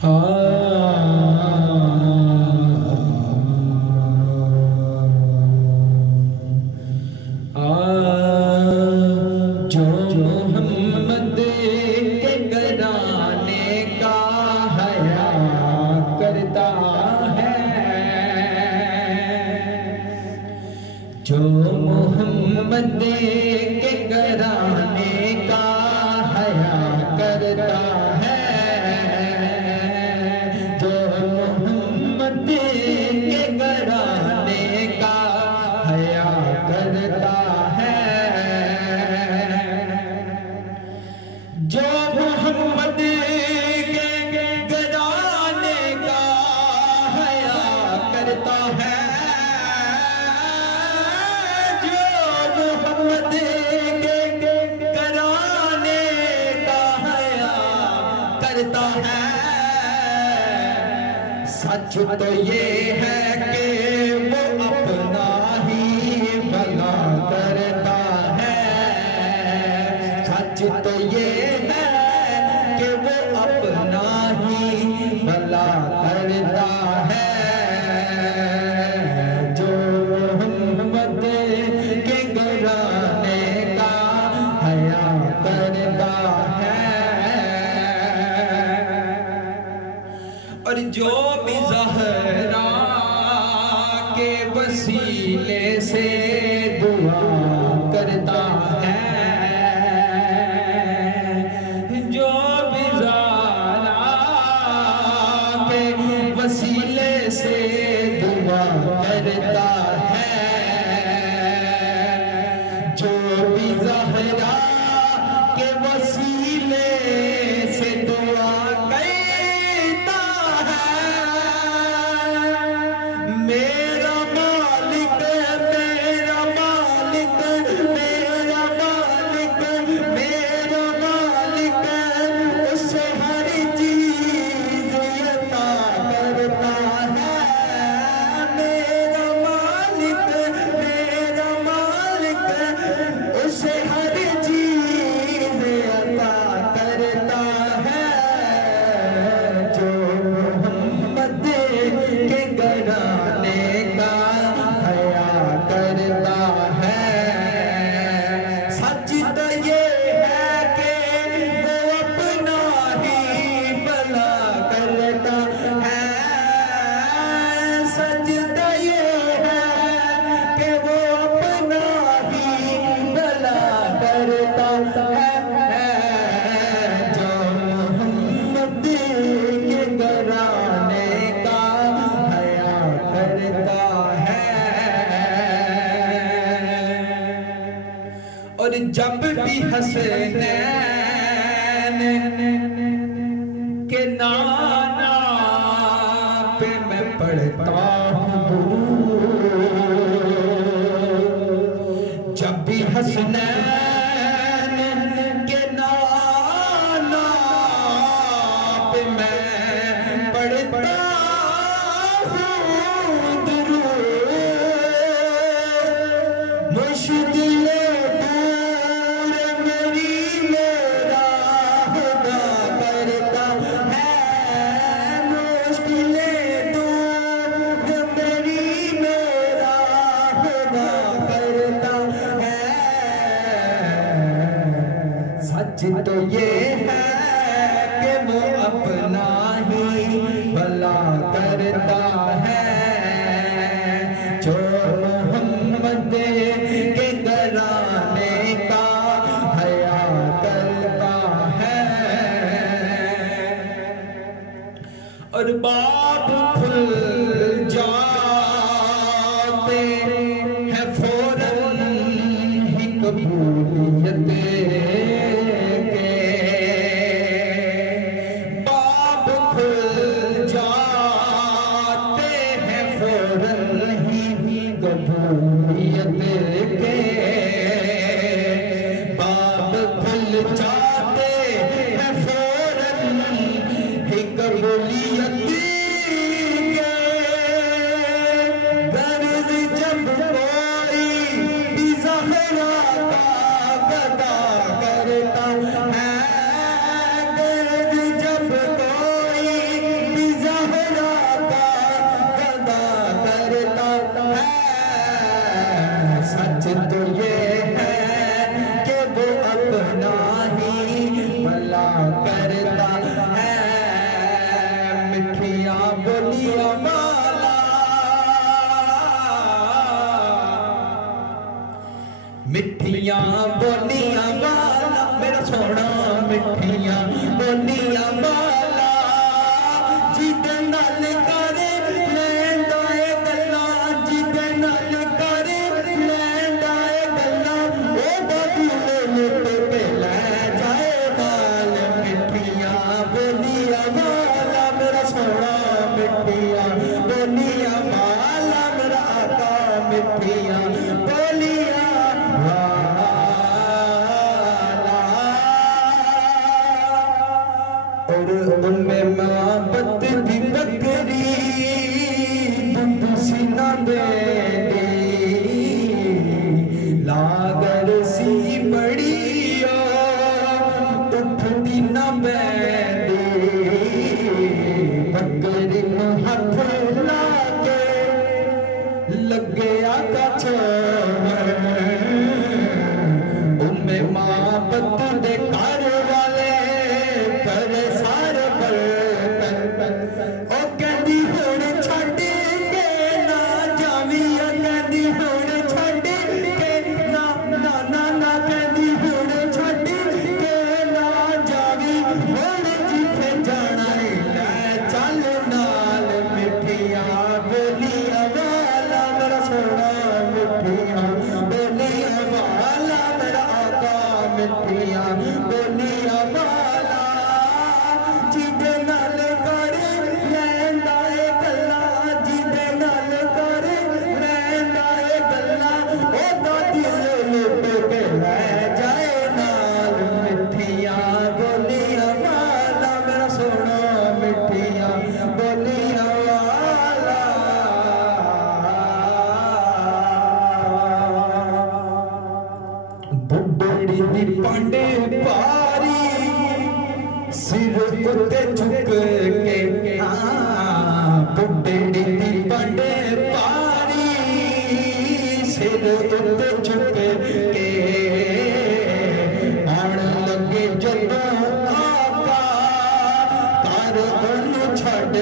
जो मोहम्मद के घराने का हया करता है, जो मोहम्मद के घराने का हया करता है, जो मोहम्मद के घराने का हया करता है, जो मोहम्मद के घराने का हया करता है, जो मोहम्मद के घराने का हया करता है। सच तो ये है कि वो अपना ही भला करता है, सच तो ये कि वो अपना ही भला करता है, जो मोहम्मद के घराने का हया करता है। और जो भी ज़हरा के वसीले से दुआ करता है, वसीले से दुआ करता है, जो भी ज़हरा के वसीले से दुआ करता है। मेरा मालिक मेरा मालिक मेरा मालिक मेरा मालिक उसे हर चीज अता करता है। मेरा मालिक उसे हर चीज अता करता है, जो मोहम्मद के घराने का हया करता है। सच तो ये है कि वो अपना ही भला करता है, सच तो ये है कि वो अपना ही भला करता है, जो मोहम्मद के घराने का हया करता है। और जब भी हसनैन के नाना पे मैं पढ़ता हूँ, जब भी हसनैन के नाना पे मैं पढ़ता हूँ दुरूद, मुश्किलें दूर मेरी मेरा खुदा करता है, मुश्किलें दूर मेरी मेरा खुदा करता है। सच तो ये है कि वो अपना ही भला करता है, जो मोहम्मद के घराने का हया करता है। और बाप खुल जाते हैं फौरन ही कबूलियत के, बाप खुल जाते हैं फौरन ही कबूलियत के, बाप खुल जाते हैं फौरन ही कबूलियत के। गर्ज जब कोई भी ज़हरा का गदा करता है, गर्ज जब कोई मिठिया बोलिया वाला मेरा आका मिठिया बोलिया वाला। और उम्मे मोहब्बत दी बकरी दूध सीना दे लागर सी बड़ी उठती न बैठी बकरी हाथ लागे लगे आका छोड़ उम्मे मोहब्बत दे घर वाले कर सारे बर्तन ओ कहती हुण छड्ड के ना जावी कहती हुण छड्ड के ना ना ना ना कहती हुण छड्ड के ना जावी हुण जिथे जाना ले चल नाल मिठिया बोलिया वाला मेरा सोना मिठिया बोलिया वाला मेरा आका मिठिया बोलिया वाला जिदे नाल कर लैंदा ए गल्ला जिदे नाल कर लैंदा ए गल्ला ओदा दिल लुट के लै जाए नाल मिठिया बोलिया वाला मेरा सोना मिठिया बोलिया वाला। बुढ़ड़ी दी पांडे पारी सिर उत्ते झुक के बुढ़ड़ी दी पांडे पारी सिर उत्ते झुक के आण लगे जदों आका कर ओनू छड्ड